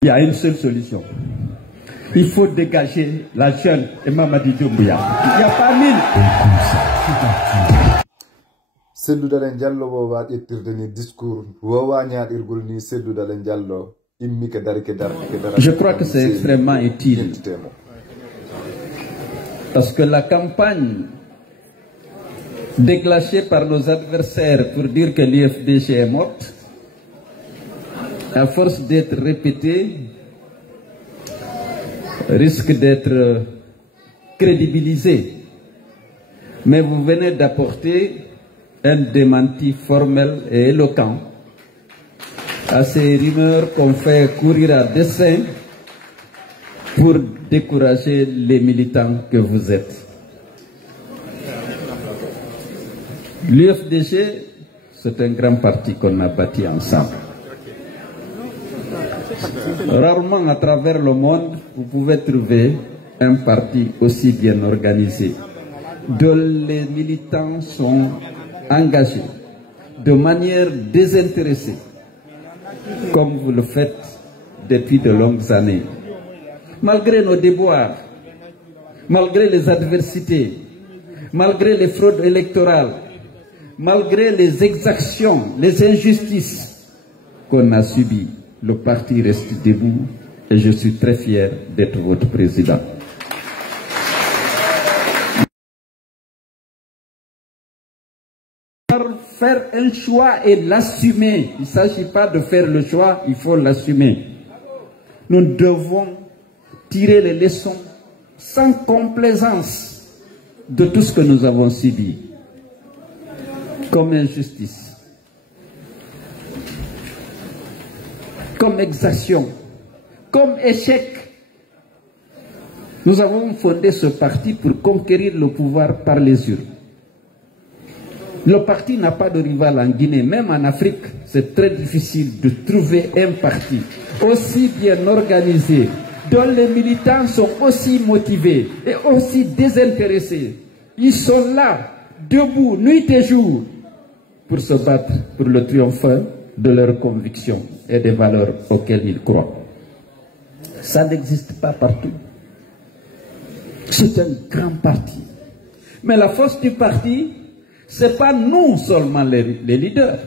Il y a une seule solution. Il faut dégager la jeune et Mamadi Doumbouya. Il n'y a pas mille. Seydou Dalein Diallo bo wa ƴettirde ni discours wowa ñaaɗirgol ni Seydou Dalein Diallo immi ke dari ke dar ke dara. Je crois que c'est extrêmement utile. Parce que la campagne déclenchée par nos adversaires pour dire que l'UFDG est morte, à force d'être répétée, risque d'être crédibilisée. Mais vous venez d'apporter un démenti formel et éloquent à ces rumeurs qu'on fait courir à dessein pour décourager les militants que vous êtes. L'UFDG, c'est un grand parti qu'on a bâti ensemble. Rarement à travers le monde, vous pouvez trouver un parti aussi bien organisé, dont les militants sont engagés de manière désintéressée, comme vous le faites depuis de longues années. Malgré nos déboires, malgré les adversités, malgré les fraudes électorales, malgré les exactions, les injustices qu'on a subies, le parti reste debout et je suis très fier d'être votre président. Faire un choix et l'assumer. Il ne s'agit pas de faire le choix, il faut l'assumer. Nous devons tirer les leçons sans complaisance de tout ce que nous avons subi comme injustice, comme exaction, comme échec. Nous avons fondé ce parti pour conquérir le pouvoir par les urnes. Le parti n'a pas de rival en Guinée, même en Afrique, c'est très difficile de trouver un parti aussi bien organisé, dont les militants sont aussi motivés et aussi désintéressés. Ils sont là, debout, nuit et jour, pour se battre pour le triomphe de leurs convictions et des valeurs auxquelles ils croient. Ça n'existe pas partout. C'est un grand parti. Mais la force du parti, ce n'est pas nous seulement les leaders,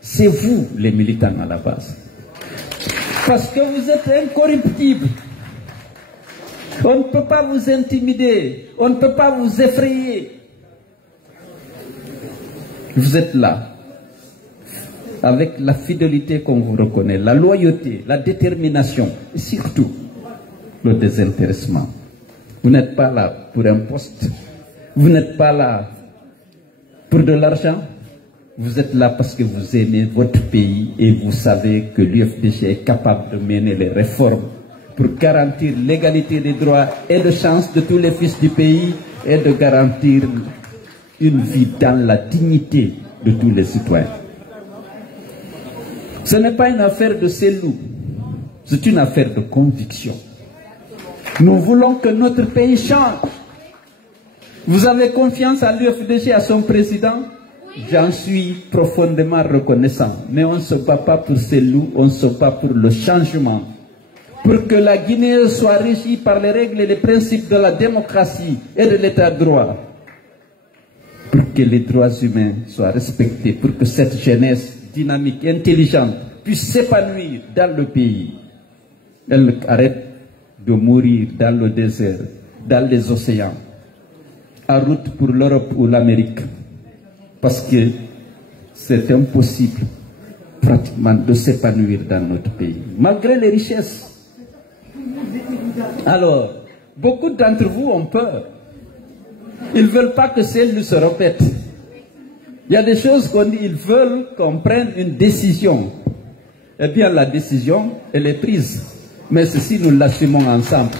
c'est vous les militants à la base. Parce que vous êtes incorruptibles. On ne peut pas vous intimider, on ne peut pas vous effrayer. Vous êtes là, avec la fidélité qu'on vous reconnaît, la loyauté, la détermination, et surtout le désintéressement. Vous n'êtes pas là pour un poste, vous n'êtes pas là pour de l'argent, vous êtes là parce que vous aimez votre pays et vous savez que l'UFDG est capable de mener les réformes pour garantir l'égalité des droits et de chances de tous les fils du pays et de garantir une vie dans la dignité de tous les citoyens. Ce n'est pas une affaire de cellou, c'est une affaire de conviction. Nous voulons que notre pays change. Vous avez confiance à l'UFDG, à son président? J'en suis profondément reconnaissant. Mais on ne se bat pas pour ces loups, on se bat pour le changement. Pour que la Guinée soit régie par les règles et les principes de la démocratie et de l'état de droit. Pour que les droits humains soient respectés, pour que cette jeunesse dynamique, intelligente, puisse s'épanouir dans le pays. Elle arrête de mourir dans le désert, dans les océans, en route pour l'Europe ou l'Amérique, parce que c'est impossible pratiquement de s'épanouir dans notre pays, malgré les richesses. Alors, beaucoup d'entre vous ont peur. Ils ne veulent pas que celle-là se répète. Il y a des choses qu'on dit, ils veulent qu'on prenne une décision. Eh bien, la décision, elle est prise. Mais ceci, nous l'assumons ensemble.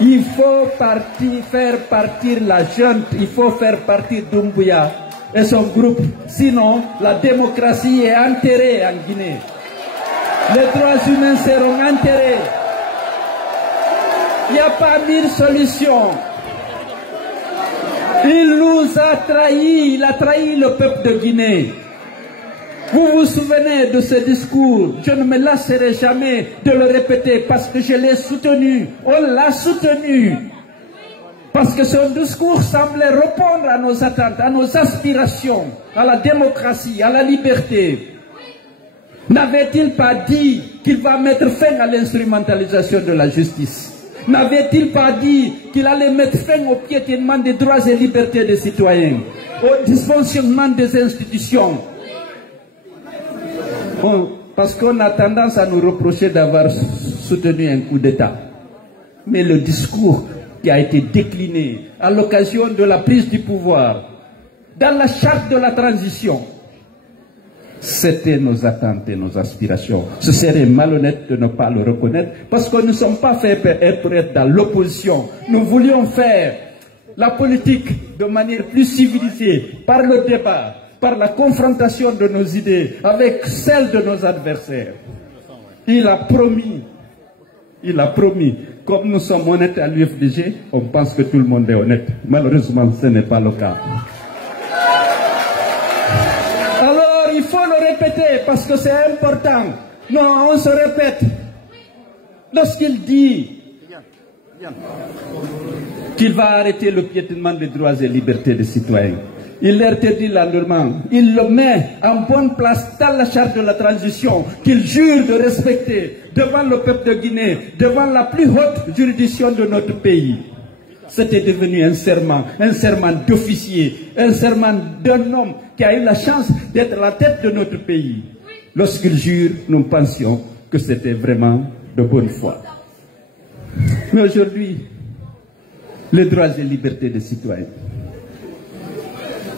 Il faut faire partir la junte, il faut faire partir Doumbouya et son groupe. Sinon, la démocratie est enterrée en Guinée. Les droits humains seront enterrés. Il n'y a pas mille solutions. Il nous a trahis, il a trahi le peuple de Guinée. Vous vous souvenez de ce discours? Je ne me lasserai jamais de le répéter parce que je l'ai soutenu. On l'a soutenu. Parce que son discours semblait répondre à nos attentes, à nos aspirations, à la démocratie, à la liberté. N'avait-il pas dit qu'il va mettre fin à l'instrumentalisation de la justice? N'avait-il pas dit qu'il allait mettre fin au piétinement des droits et libertés des citoyens, au dysfonctionnement des institutions? Bon, parce qu'on a tendance à nous reprocher d'avoir soutenu un coup d'État. Mais le discours qui a été décliné à l'occasion de la prise du pouvoir, dans la charte de la transition, c'était nos attentes et nos aspirations. Ce serait malhonnête de ne pas le reconnaître, parce que nous ne sommes pas faits pour être dans l'opposition. Nous voulions faire la politique de manière plus civilisée, par le débat, par la confrontation de nos idées avec celles de nos adversaires. Il a promis, comme nous sommes honnêtes à l'UFDG, on pense que tout le monde est honnête. Malheureusement, ce n'est pas le cas. Alors, il faut le répéter parce que c'est important. Non, on se répète. Lorsqu'il dit qu'il va arrêter le piétinement des droits et libertés des citoyens, il l'interdit l'endurement. Il le met en bonne place dans la charte de la transition qu'il jure de respecter devant le peuple de Guinée, devant la plus haute juridiction de notre pays. C'était devenu un serment d'officier, un serment d'un homme qui a eu la chance d'être la tête de notre pays. Lorsqu'il jure, nous pensions que c'était vraiment de bonne foi. Mais aujourd'hui, les droits et libertés des citoyens.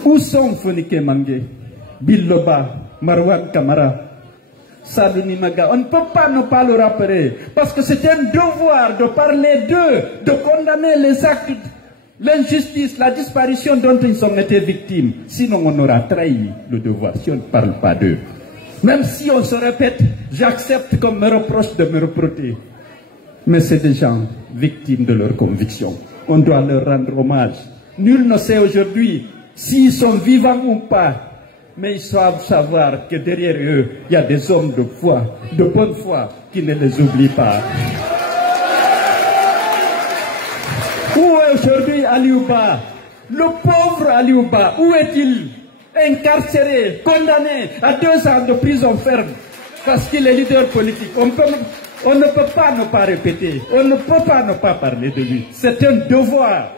Où sont Fonike Mangé, Biloba, Marwan Kamara, Sadou Nimaga? On ne peut pas ne pas le rappeler, parce que c'est un devoir de parler d'eux, de condamner les actes, l'injustice, la disparition dont ils ont été victimes. Sinon on aura trahi le devoir, si on ne parle pas d'eux. Même si on se répète, j'accepte qu'on me reproche de me reprocher. Mais c'est des gens victimes de leurs convictions. On doit leur rendre hommage. Nul ne sait aujourd'hui s'ils sont vivants ou pas, mais ils doivent savoir que derrière eux, il y a des hommes de foi, de bonne foi, qui ne les oublient pas. Où est aujourd'hui Aliouba? Le pauvre Aliouba, où est-il? Incarcéré, condamné à 2 ans de prison ferme, parce qu'il est leader politique. On ne peut pas ne pas répéter, on ne peut pas ne pas parler de lui. C'est un devoir.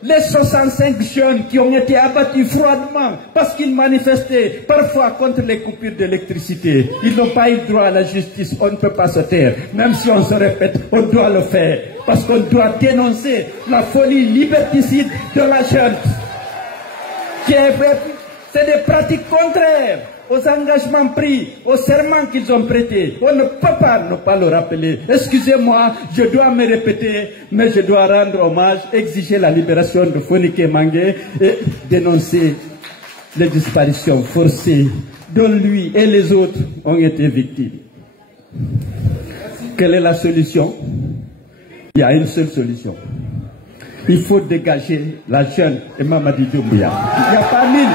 Les 65 jeunes qui ont été abattus froidement parce qu'ils manifestaient parfois contre les coupures d'électricité, ils n'ont pas eu droit à la justice. On ne peut pas se taire. Même si on se répète, on doit le faire. Parce qu'on doit dénoncer la folie liberticide de la jeune. C'est des pratiques contraires aux engagements pris, aux serments qu'ils ont prêtés. On ne peut pas ne pas le rappeler. Excusez-moi, je dois me répéter, mais je dois rendre hommage, exiger la libération de Fonike Mangé et dénoncer les disparitions forcées dont lui et les autres ont été victimes. Quelle est la solution? Il y a une seule solution. Il faut dégager la jeune et Mamadi Doumbouya. Il n'y a pas mille.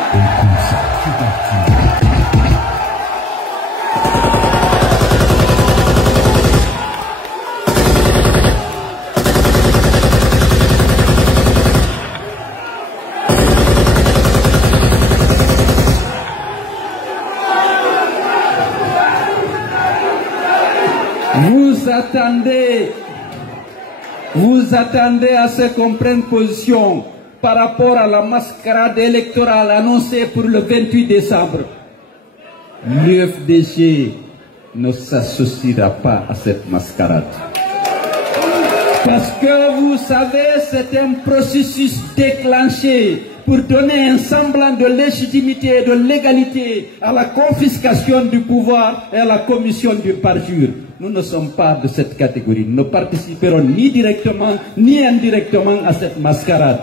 Vous attendez à ce qu'on prenne position par rapport à la mascarade électorale annoncée pour le 28 décembre. L'UFDG ne s'associera pas à cette mascarade. Parce que vous savez, c'est un processus déclenché pour donner un semblant de légitimité et de légalité à la confiscation du pouvoir et à la commission du parjure. Nous ne sommes pas de cette catégorie. Nous ne participerons ni directement ni indirectement à cette mascarade.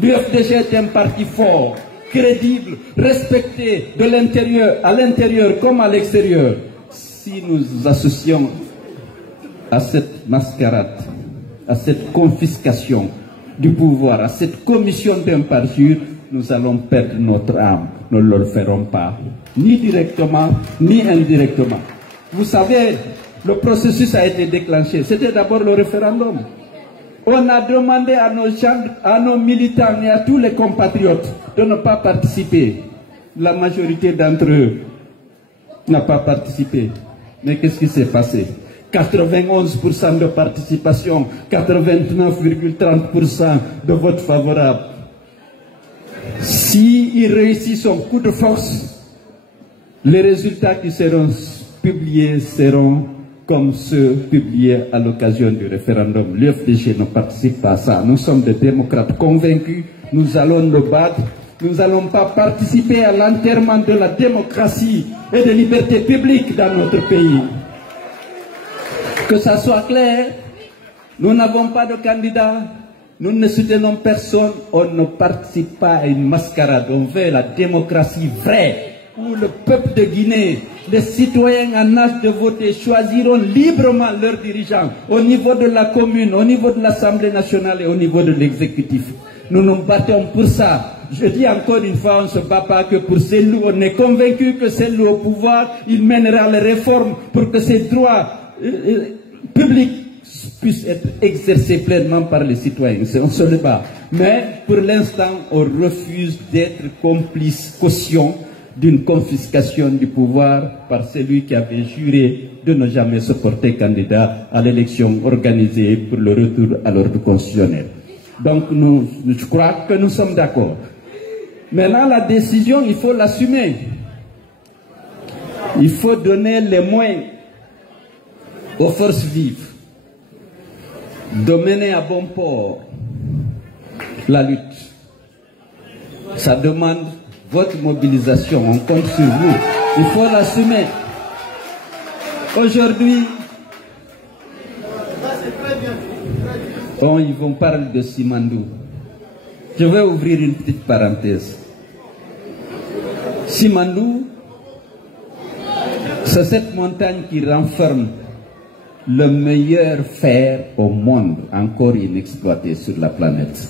L'UFDG est un parti fort, crédible, respecté de l'intérieur, à l'intérieur comme à l'extérieur. Si nous nous associons à cette mascarade, à cette confiscation du pouvoir, à cette commission d'un parjure, nous allons perdre notre âme. Nous ne le ferons pas, ni directement, ni indirectement. Vous savez, le processus a été déclenché. C'était d'abord le référendum. On a demandé à nos militants et à tous les compatriotes de ne pas participer. La majorité d'entre eux n'a pas participé. Mais qu'est-ce qui s'est passé? 91% de participation, 89,30% de vote favorable. S'il réussit son coup de force, les résultats qui seront publiés seront comme ceux publiés à l'occasion du référendum. L'UFDG ne participe pas à ça. Nous sommes des démocrates convaincus. Nous allons nous battre. Nous n'allons pas participer à l'enterrement de la démocratie et des libertés publiques dans notre pays. Que ça soit clair, nous n'avons pas de candidat, nous ne soutenons personne, on ne participe pas à une mascarade. On veut la démocratie vraie, où le peuple de Guinée, les citoyens en âge de voter choisiront librement leurs dirigeants au niveau de la commune, au niveau de l'Assemblée nationale et au niveau de l'exécutif. Nous nous battons pour ça. Je dis encore une fois, on ne se bat pas que pour Cellou. On est convaincu que Cellou au pouvoir, il mènera les réformes pour que ces droits publics puissent être exercés pleinement par les citoyens. On se le bat. Mais pour l'instant, on refuse d'être complice, caution d'une confiscation du pouvoir par celui qui avait juré de ne jamais se porter candidat à l'élection organisée pour le retour à l'ordre constitutionnel. Donc je crois que nous sommes d'accord. Maintenant, la décision, il faut l'assumer. Il faut donner les moyens aux forces vives de mener à bon port la lutte. Ça demande votre mobilisation. On compte sur vous. Il faut l'assumer. Aujourd'hui, ils vont parler de Simandou. Je vais ouvrir une petite parenthèse. Simandou, c'est cette montagne qui renferme le meilleur fer au monde encore inexploité sur la planète.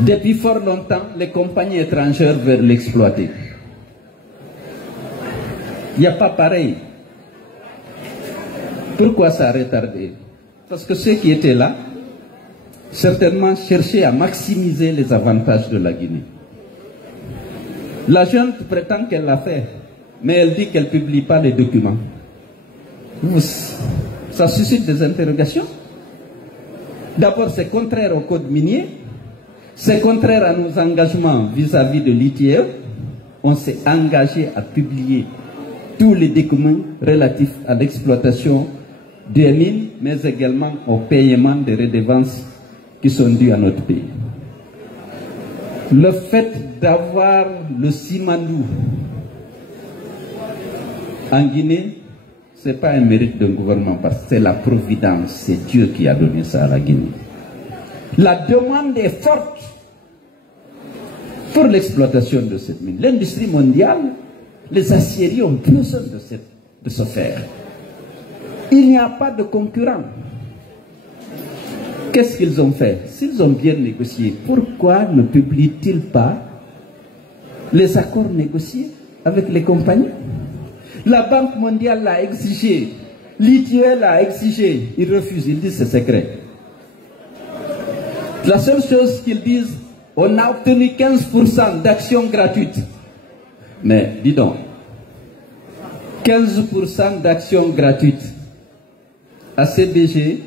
Depuis fort longtemps, les compagnies étrangères veulent l'exploiter. Il n'y a pas pareil. Pourquoi ça a retardé? Parce que ceux qui étaient là, certainement cherchaient à maximiser les avantages de la Guinée. La junte prétend qu'elle l'a fait, mais elle dit qu'elle ne publie pas les documents. Ça suscite des interrogations. D'abord, c'est contraire au code minier, c'est contraire à nos engagements vis-à-vis de l'ITIE. On s'est engagé à publier tous les documents relatifs à l'exploitation des mines, mais également au paiement des redevances qui sont dues à notre pays. Le fait d'avoir le Simandou en Guinée, ce n'est pas un mérite d'un gouvernement, parce que c'est la providence, c'est Dieu qui a donné ça à la Guinée. La demande est forte pour l'exploitation de cette mine. L'industrie mondiale, les aciéries ont besoin de ce fer. Il n'y a pas de concurrent. Qu'est-ce qu'ils ont fait? S'ils ont bien négocié, pourquoi ne publient-ils pas les accords négociés avec les compagnies? La Banque mondiale l'a exigé, l'ITIE l'a exigé, ils refusent, ils disent c'est secret. La seule chose qu'ils disent, on a obtenu 15% d'actions gratuites. Mais dis donc, 15% d'actions gratuites. À CDG,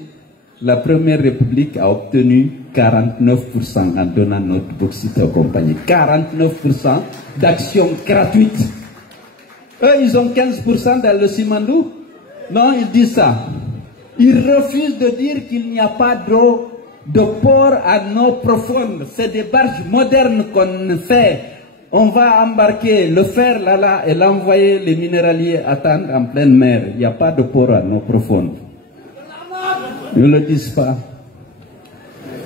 la Première République a obtenu 49% en donnant notre bauxite aux compagnies. 49% d'actions gratuites. Eux, ils ont 15% dans le Simandou. Non, ils disent ça. Ils refusent de dire qu'il n'y a pas d'eau de port à eau profonde. C'est des barges modernes qu'on fait. On va embarquer le fer là et l'envoyer, les minéraliers attendre en pleine mer. Il n'y a pas de port à eau profonde. Ils ne le disent pas.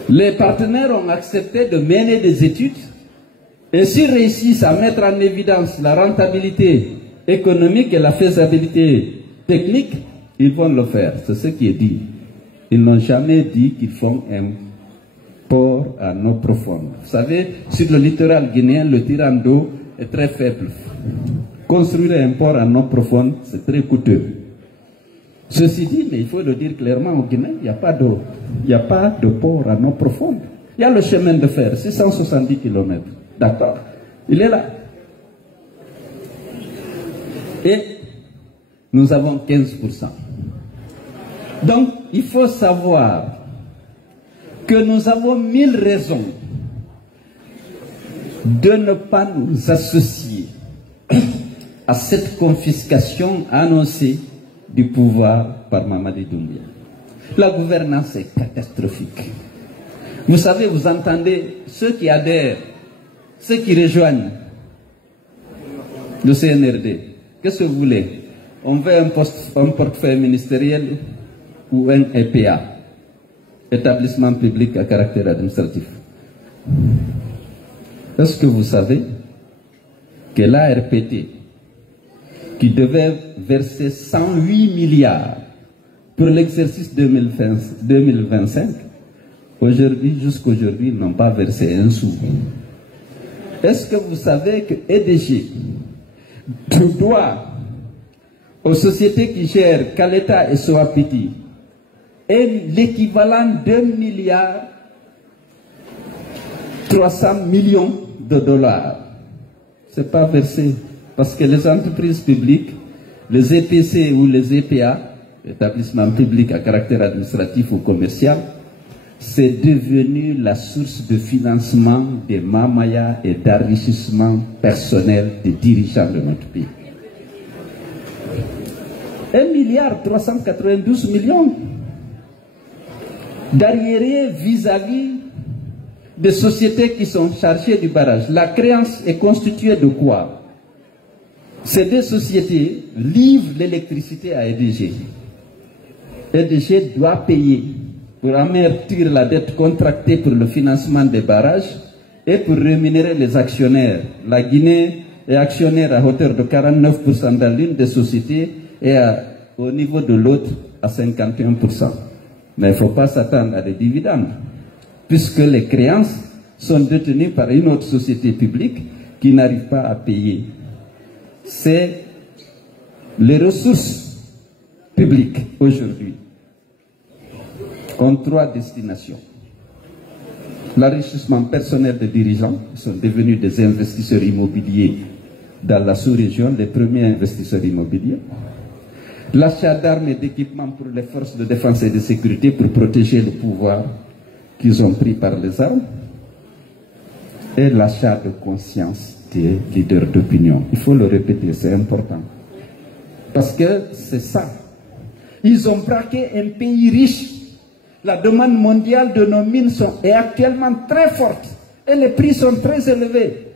Les partenaires ont accepté de mener des études et s'ils réussissent à mettre en évidence la rentabilité économique et la faisabilité technique, ils vont le faire. C'est ce qui est dit. Ils n'ont jamais dit qu'ils font port à eau profonde. Vous savez, sur le littoral guinéen, le tirant d'eau est très faible. Construire un port à eau profonde, c'est très coûteux. Ceci dit, mais il faut le dire clairement au Guinée, il n'y a pas d'eau. Il n'y a pas de port à eau profonde. Il y a le chemin de fer, 670 km. D'accord, il est là. Et nous avons 15%. Donc, il faut savoir que nous avons 1000 raisons de ne pas nous associer à cette confiscation annoncée du pouvoir par Mamadi Doumbouya. La gouvernance est catastrophique. Vous savez, vous entendez ceux qui adhèrent, ceux qui rejoignent le CNRD. Qu'est-ce que vous voulez? On veut un portefeuille ministériel ou un EPA, établissement public à caractère administratif. Est-ce que vous savez que l'ARPT, qui devait verser 108 milliards pour l'exercice 2025, aujourd'hui, jusqu'aujourd'hui, n'ont pas versé un sou? Est-ce que vous savez que EDG doit aux sociétés qui gèrent Caleta et Soapiti est l'équivalent de 2 milliards 300 millions de dollars? Ce n'est pas versé. Parce que les entreprises publiques, les EPC ou les EPA, établissements publics à caractère administratif ou commercial, c'est devenu la source de financement des mamayas et d'enrichissement personnel des dirigeants de notre pays. 1 milliard 392 millions d'arriérés vis-à-vis des sociétés qui sont chargées du barrage. La créance est constituée de quoi? Ces deux sociétés livrent l'électricité à EDG. EDG doit payer pour amortir la dette contractée pour le financement des barrages et pour rémunérer les actionnaires. La Guinée est actionnaire à hauteur de 49% dans l'une des sociétés et au niveau de l'autre à 51%. Mais il ne faut pas s'attendre à des dividendes, puisque les créances sont détenues par une autre société publique qui n'arrive pas à payer. C'est les ressources publiques aujourd'hui ont 3 destinations. L'enrichissement personnel des dirigeants, qui sont devenus des investisseurs immobiliers dans la sous-région, les premiers investisseurs immobiliers. L'achat d'armes et d'équipements pour les forces de défense et de sécurité pour protéger le pouvoir qu'ils ont pris par les armes. Et l'achat de conscience des leaders d'opinion. Il faut le répéter, c'est important. Parce que c'est ça. Ils ont braqué un pays riche. La demande mondiale de nos mines est actuellement très forte. Et les prix sont très élevés.